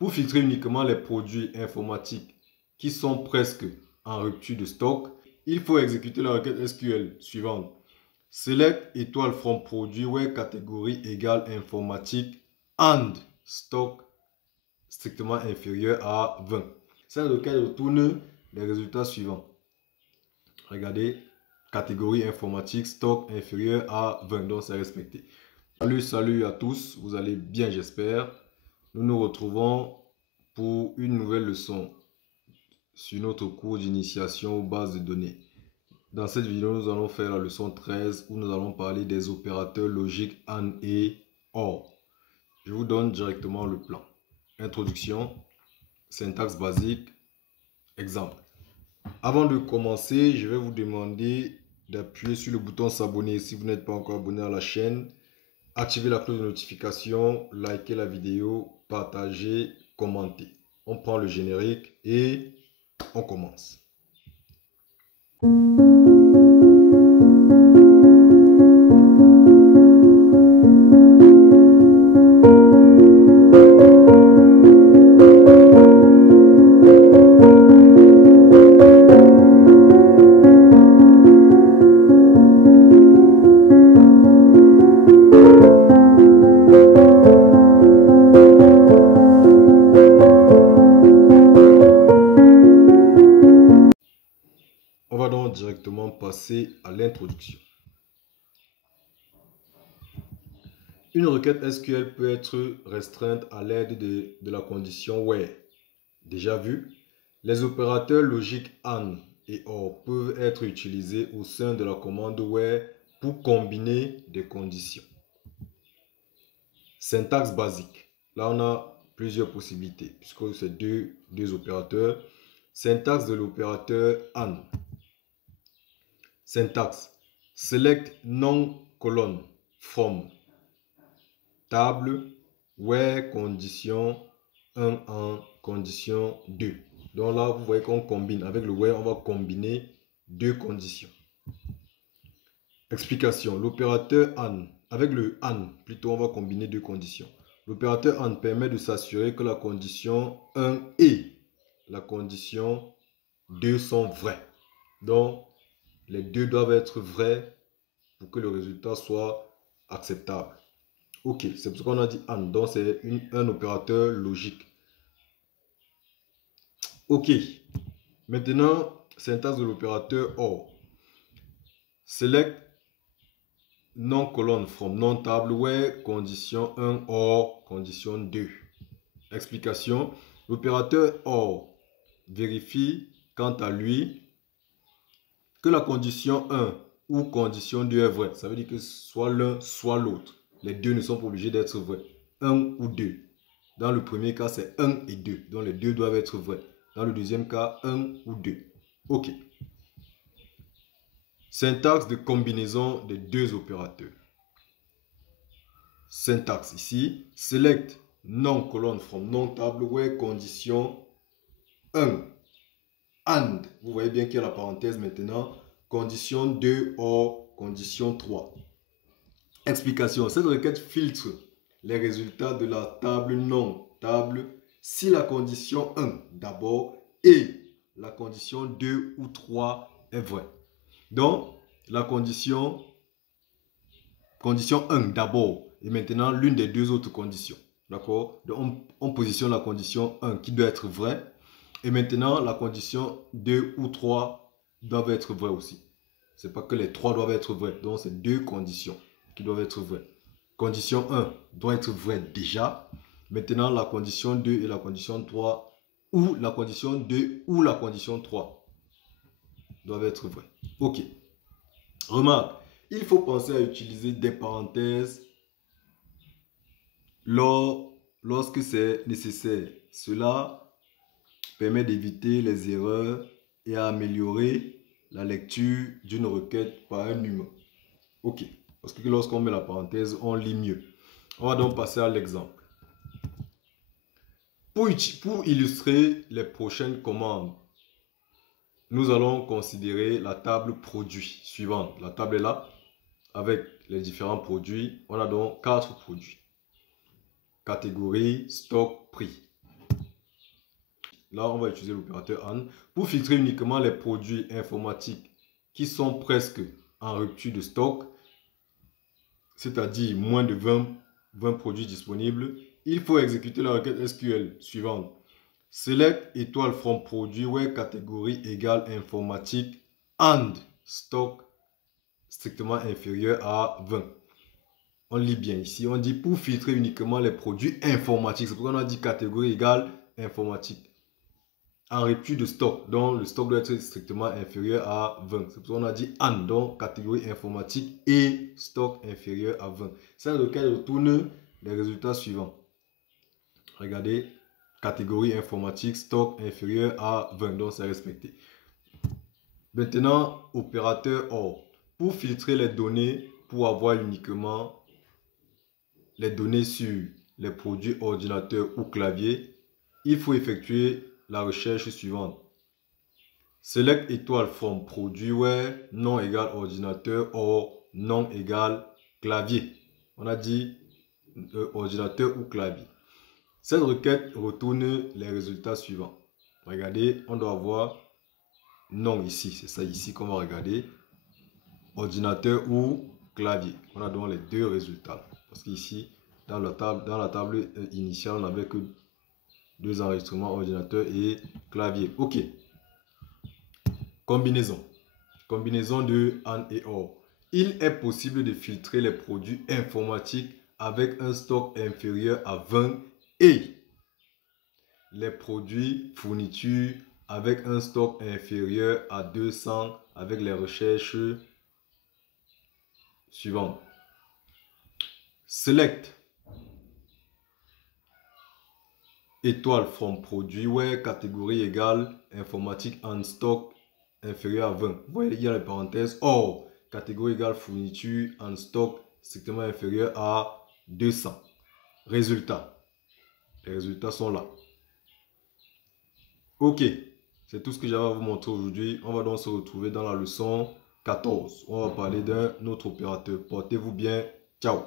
Pour filtrer uniquement les produits informatiques qui sont presque en rupture de stock, il faut exécuter la requête SQL suivante. Select étoile from produit where catégorie égale informatique and stock strictement inférieur à 20. Cette requête retourne les résultats suivants. Regardez, catégorie informatique, stock inférieur à 20, donc c'est respecté. Salut à tous, vous allez bien j'espère. Nous nous retrouvons pour une nouvelle leçon sur notre cours d'initiation aux bases de données. Dans cette vidéo, nous allons faire la leçon 13 où nous allons parler des opérateurs logiques AND et OR. Je vous donne directement le plan. Introduction, syntaxe basique, exemple. Avant de commencer, je vais vous demander d'appuyer sur le bouton s'abonner si vous n'êtes pas encore abonné à la chaîne. Activez la cloche de notification, likez la vidéo, partagez, commentez. On prend le générique et on commence. On va donc directement passer à l'introduction. Une requête SQL peut être restreinte à l'aide de la condition where. Déjà vu, les opérateurs logiques AND et OR peuvent être utilisés au sein de la commande where pour combiner des conditions. Syntaxe basique. Là, on a plusieurs possibilités puisque c'est deux opérateurs. Syntaxe de l'opérateur AND. Syntaxe. Select non-colon from table where condition 1 en condition 2. Donc là, vous voyez qu'on combine. Avec le where, on va combiner deux conditions. Explication. L'opérateur AND. Avec le AND, plutôt, on va combiner deux conditions. L'opérateur AND permet de s'assurer que la condition 1 et la condition 2 sont vraies. Donc, les deux doivent être vrais pour que le résultat soit acceptable. Ok, c'est pour ça qu'on a dit AND. Donc, c'est un opérateur logique. Ok. Maintenant, syntaxe de l'opérateur OR. Select non-colon from non-table where condition 1 OR condition 2. Explication. L'opérateur OR vérifie quant à lui que la condition 1 ou condition 2 est vraie. Ça veut dire que soit l'un, soit l'autre. Les deux ne sont pas obligés d'être vrais. 1 ou 2. Dans le premier cas, c'est 1 et 2. Donc les deux doivent être vrais. Dans le deuxième cas, 1 ou 2. Ok. Syntaxe de combinaison des deux opérateurs. Syntaxe ici. Select non-colon from non-table where condition 1 and. Vous voyez bien qu'il y a la parenthèse maintenant. Condition 2 or condition 3. Explication. Cette requête filtre les résultats de la table non-table si la condition 1 d'abord et la condition 2 ou 3 est vraie. Donc, la condition 1 d'abord et maintenant l'une des deux autres conditions. D'accord? Donc, on positionne la condition 1 qui doit être vraie et maintenant la condition 2 ou 3 doivent être vraies aussi. Ce n'est pas que les 3 doivent être vraies. Donc, c'est deux conditions qui doivent être vraies. Condition 1 doit être vraie déjà. Maintenant, la condition 2 et la condition 3 ou la condition 2 ou la condition 3 doivent être vraies. Ok. Remarque, il faut penser à utiliser des parenthèses lorsque c'est nécessaire. Cela permet d'éviter les erreurs et à améliorer la lecture d'une requête par un humain. Ok. Parce que lorsqu'on met la parenthèse, on lit mieux. On va donc passer à l'exemple. Pour illustrer les prochaines commandes, nous allons considérer la table produit suivante. La table est là, avec les différents produits. On a donc 4 produits. Catégorie, stock, prix. Là, on va utiliser l'opérateur AND pour filtrer uniquement les produits informatiques qui sont presque en rupture de stock, c'est-à-dire moins de 20 produits disponibles. Il faut exécuter la requête SQL suivante. Select étoile from produit where catégorie égale informatique and stock strictement inférieur à 20. On lit bien ici, on dit pour filtrer uniquement les produits informatiques. C'est pourquoi on a dit catégorie égale informatique. En rupture de stock, donc le stock doit être strictement inférieur à 20. C'est pourquoi on a dit AND, donc catégorie informatique et stock inférieur à 20. C'est lequel retourne les résultats suivants. Regardez, catégorie informatique, stock inférieur à 20, donc c'est respecté. Maintenant, opérateur OR. Pour filtrer les données, pour avoir uniquement les données sur les produits ordinateur ou clavier, il faut effectuer la recherche suivante. Select étoile from produit where nom égale ordinateur or nom égale clavier. On a dit ordinateur ou clavier. Cette requête retourne les résultats suivants. Regardez, on doit avoir nom ici. C'est ça ici qu'on va regarder. Ordinateur ou clavier. On a donc les deux résultats. Parce qu'ici, dans la table initiale, on n'avait que deux enregistrements, ordinateur et clavier. OK. Combinaison. Combinaison de AND et OR. Il est possible de filtrer les produits informatiques avec un stock inférieur à 20 et les produits fournitures avec un stock inférieur à 200 avec les recherches suivantes. Select étoile from produit where catégorie égale informatique and stock inférieur à 20. Vous voyez, il y a les parenthèses. Or, catégorie égale fourniture and stock strictement inférieur à 200. Résultats. Les résultats sont là. OK. C'est tout ce que j'avais à vous montrer aujourd'hui. On va donc se retrouver dans la leçon 14. On va parler d'un autre opérateur. Portez-vous bien. Ciao.